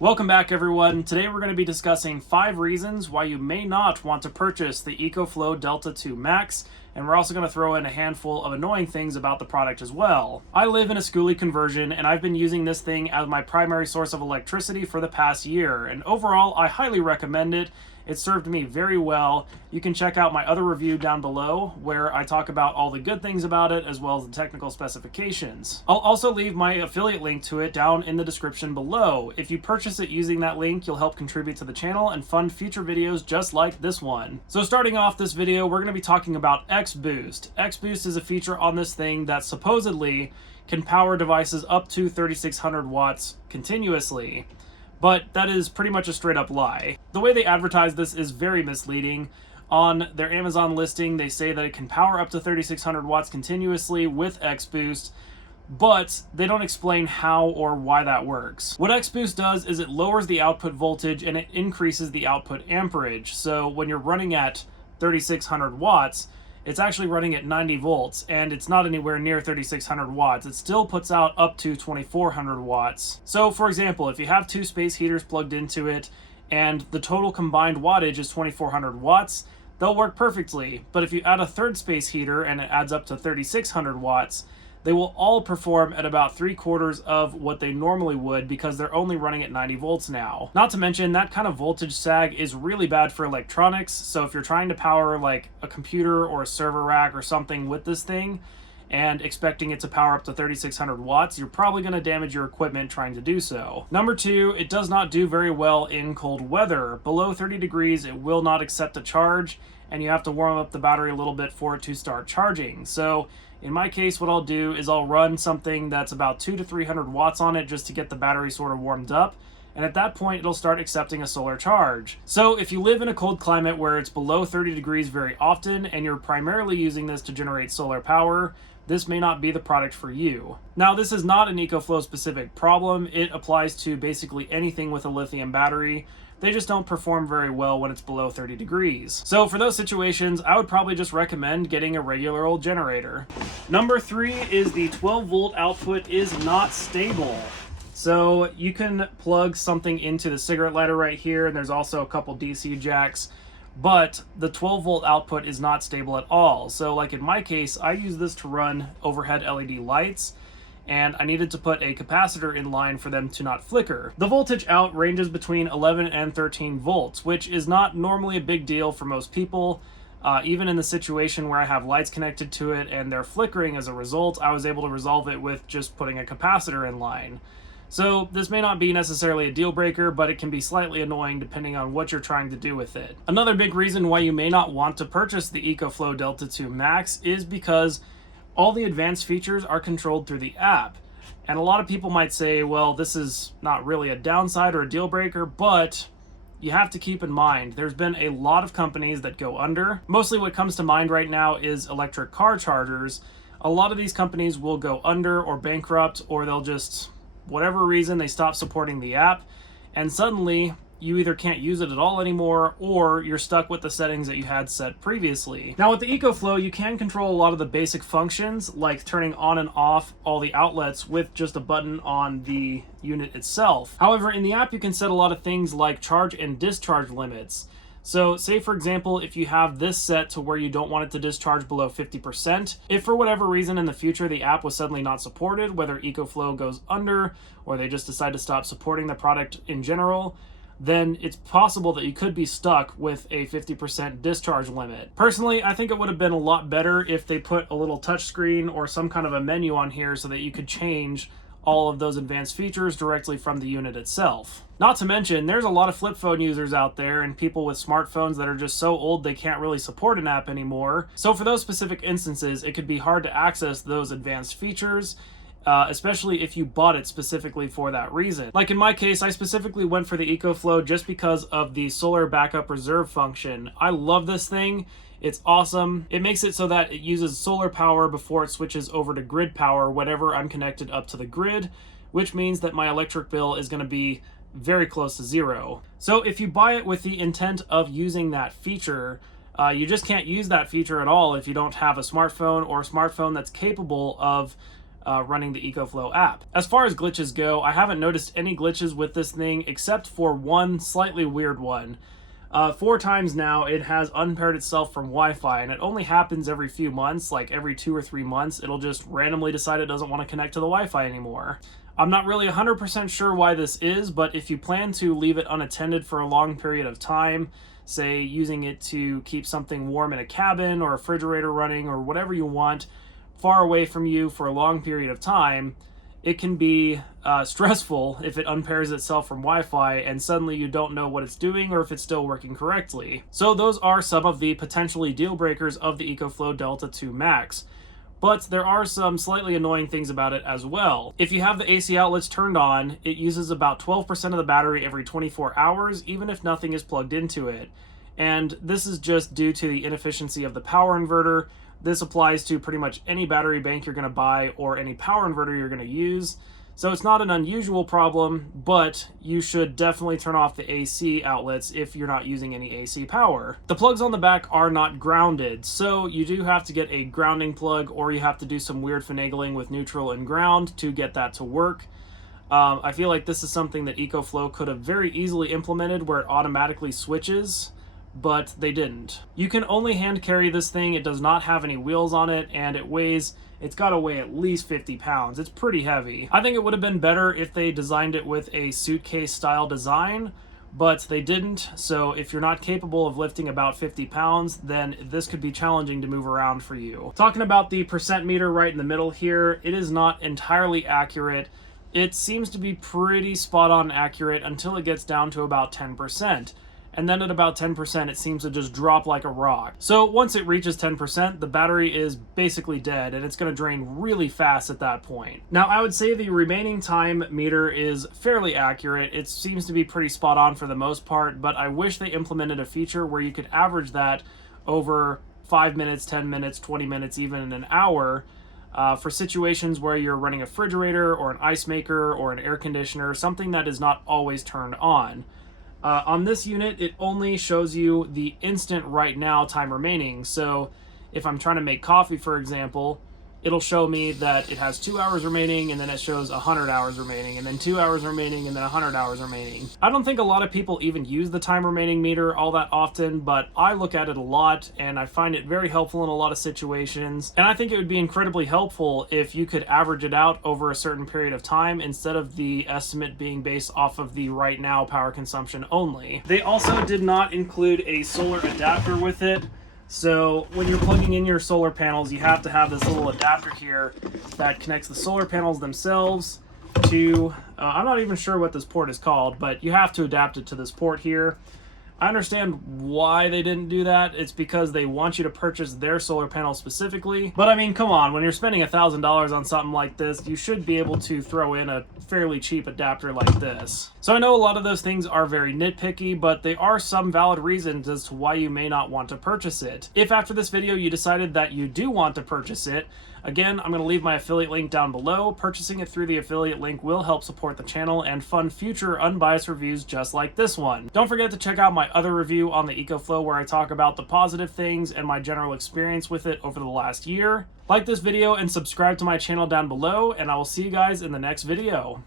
Welcome back, everyone. Today we're going to be discussing 5 reasons why you may not want to purchase the EcoFlow Delta 2 Max, and we're also going to throw in a handful of annoying things about the product as well. I live in a schoolie conversion, and I've been using this thing as my primary source of electricity for the past year, and overall I highly recommend it. It served me very well. You can check out my other review down below where I talk about all the good things about it as well as the technical specifications. I'll also leave my affiliate link to it down in the description below. If you purchase it using that link, you'll help contribute to the channel and fund future videos just like this one. So starting off this video, we're going to be talking about X-Boost. X-Boost is a feature on this thing that supposedly can power devices up to 3600 watts continuously. But that is pretty much a straight up lie. The way they advertise this is very misleading. On their Amazon listing, they say that it can power up to 3600 watts continuously with X-Boost, but they don't explain how or why that works. What X-Boost does is it lowers the output voltage and it increases the output amperage. So when you're running at 3600 watts, it's actually running at 90 volts, and it's not anywhere near 3600 watts. It still puts out up to 2400 watts. So for example, if you have 2 space heaters plugged into it and the total combined wattage is 2400 watts, they'll work perfectly. But if you add a third space heater and it adds up to 3600 watts, they will all perform at about 3/4 of what they normally would because they're only running at 90 volts now. Not to mention, that kind of voltage sag is really bad for electronics, so if you're trying to power like a computer or a server rack or something with this thing and expecting it to power up to 3600 watts, you're probably going to damage your equipment trying to do so. Number 2, it does not do very well in cold weather. Below 30 degrees, it will not accept a charge, and you have to warm up the battery a little bit for it to start charging. So in my case, what I'll do is I'll run something that's about 200 to 300 watts on it just to get the battery sort of warmed up, and at that point it'll start accepting a solar charge. So if you live in a cold climate where it's below 30 degrees very often and you're primarily using this to generate solar power, this may not be the product for you. Now, this is not an EcoFlow specific problem. It applies to basically anything with a lithium battery. They just don't perform very well when it's below 30 degrees. So for those situations, I would probably just recommend getting a regular old generator. Number 3 is the 12 volt output is not stable. So you can plug something into the cigarette lighter right here, and there's also a couple DC jacks, but the 12 volt output is not stable at all. So like in my case, I use this to run overhead LED lights, and I needed to put a capacitor in line for them to not flicker. The voltage out ranges between 11 and 13 volts, which is not normally a big deal for most people. Even in the situation where I have lights connected to it and they're flickering as a result, I was able to resolve it with just putting a capacitor in line. So this may not be necessarily a deal breaker, but it can be slightly annoying depending on what you're trying to do with it. Another big reason why you may not want to purchase the EcoFlow Delta 2 Max is because all the advanced features are controlled through the app. And a lot of people might say, well, this is not really a downside or a deal breaker, but you have to keep in mind, there's been a lot of companies that go under. Mostly what comes to mind right now is electric car chargers. A lot of these companies will go under or bankrupt, or they'll just, whatever reason, they stop supporting the app, and suddenly you either can't use it at all anymore, or you're stuck with the settings that you had set previously. Now with the EcoFlow, you can control a lot of the basic functions, like turning on and off all the outlets with just a button on the unit itself. However, in the app, you can set a lot of things like charge and discharge limits. So say for example, if you have this set to where you don't want it to discharge below 50%, if for whatever reason in the future the app was suddenly not supported, whether EcoFlow goes under or they just decide to stop supporting the product in general, then it's possible that you could be stuck with a 50% discharge limit. Personally, I think it would have been a lot better if they put a little touchscreen or some kind of a menu on here so that you could change all of those advanced features directly from the unit itself. Not to mention, there's a lot of flip phone users out there and people with smartphones that are just so old they can't really support an app anymore. So for those specific instances, it could be hard to access those advanced features, especially if you bought it specifically for that reason. Like in my case, I specifically went for the EcoFlow just because of the solar backup reserve function. I love this thing. It's awesome. It makes it so that it uses solar power before it switches over to grid power whenever I'm connected up to the grid, which means that my electric bill is going to be very close to zero. So if you buy it with the intent of using that feature, you just can't use that feature at all if you don't have a smartphone or a smartphone that's capable of running the EcoFlow app. As far as glitches go, I haven't noticed any glitches with this thing except for one slightly weird one. 4 times now it has unpaired itself from Wi-Fi, and it only happens every few months, like every 2 or 3 months. It'll just randomly decide it doesn't want to connect to the Wi-Fi anymore. I'm not really 100% sure why this is, but if you plan to leave it unattended for a long period of time, say using it to keep something warm in a cabin or a refrigerator running or whatever you want, far away from you for a long period of time, it can be stressful if it unpairs itself from Wi-Fi and suddenly you don't know what it's doing or if it's still working correctly. So those are some of the potentially deal breakers of the EcoFlow Delta 2 Max. But there are some slightly annoying things about it as well. If you have the AC outlets turned on, it uses about 12% of the battery every 24 hours, even if nothing is plugged into it. And this is just due to the inefficiency of the power inverter. This applies to pretty much any battery bank you're going to buy or any power inverter you're going to use. So it's not an unusual problem, but you should definitely turn off the AC outlets if you're not using any AC power. The plugs on the back are not grounded, so you do have to get a grounding plug, or you have to do some weird finagling with neutral and ground to get that to work. I feel like this is something that EcoFlow could have very easily implemented where it automatically switches, but they didn't. You can only hand carry this thing. It does not have any wheels on it, and it's got to weigh at least 50 pounds. It's pretty heavy. I think it would have been better if they designed it with a suitcase style design, but they didn't. So if you're not capable of lifting about 50 pounds, then this could be challenging to move around for you. Talking about the percent meter right in the middle here, it is not entirely accurate. It seems to be pretty spot on accurate until it gets down to about 10%. And then at about 10%, it seems to just drop like a rock. So once it reaches 10%, the battery is basically dead, and it's going to drain really fast at that point. Now, I would say the remaining time meter is fairly accurate. It seems to be pretty spot on for the most part, but I wish they implemented a feature where you could average that over 5 minutes, 10 minutes, 20 minutes, even an hour, for situations where you're running a refrigerator or an ice maker or an air conditioner, something that is not always turned on. On this unit, it only shows you the instant right now time remaining. So if I'm trying to make coffee, for example, it'll show me that it has 2 hours remaining, and then it shows 100 hours remaining, and then 2 hours remaining, and then 100 hours remaining. I don't think a lot of people even use the time remaining meter all that often, but I look at it a lot, and I find it very helpful in a lot of situations. And I think it would be incredibly helpful if you could average it out over a certain period of time instead of the estimate being based off of the right now power consumption only. They also did not include a solar adapter with it. So when you're plugging in your solar panels, you have to have this little adapter here that connects the solar panels themselves to, I'm not even sure what this port is called, but you have to adapt it to this port here. I understand why they didn't do that. It's because they want you to purchase their solar panel specifically. But I mean, come on, when you're spending $1,000 on something like this, you should be able to throw in a fairly cheap adapter like this. So I know a lot of those things are very nitpicky, but they are some valid reasons as to why you may not want to purchase it. If after this video you decided that you do want to purchase it, again, I'm going to leave my affiliate link down below. Purchasing it through the affiliate link will help support the channel and fund future unbiased reviews just like this one. Don't forget to check out my other review on the EcoFlow where I talk about the positive things and my general experience with it over the last year. Like this video and subscribe to my channel down below, and I will see you guys in the next video.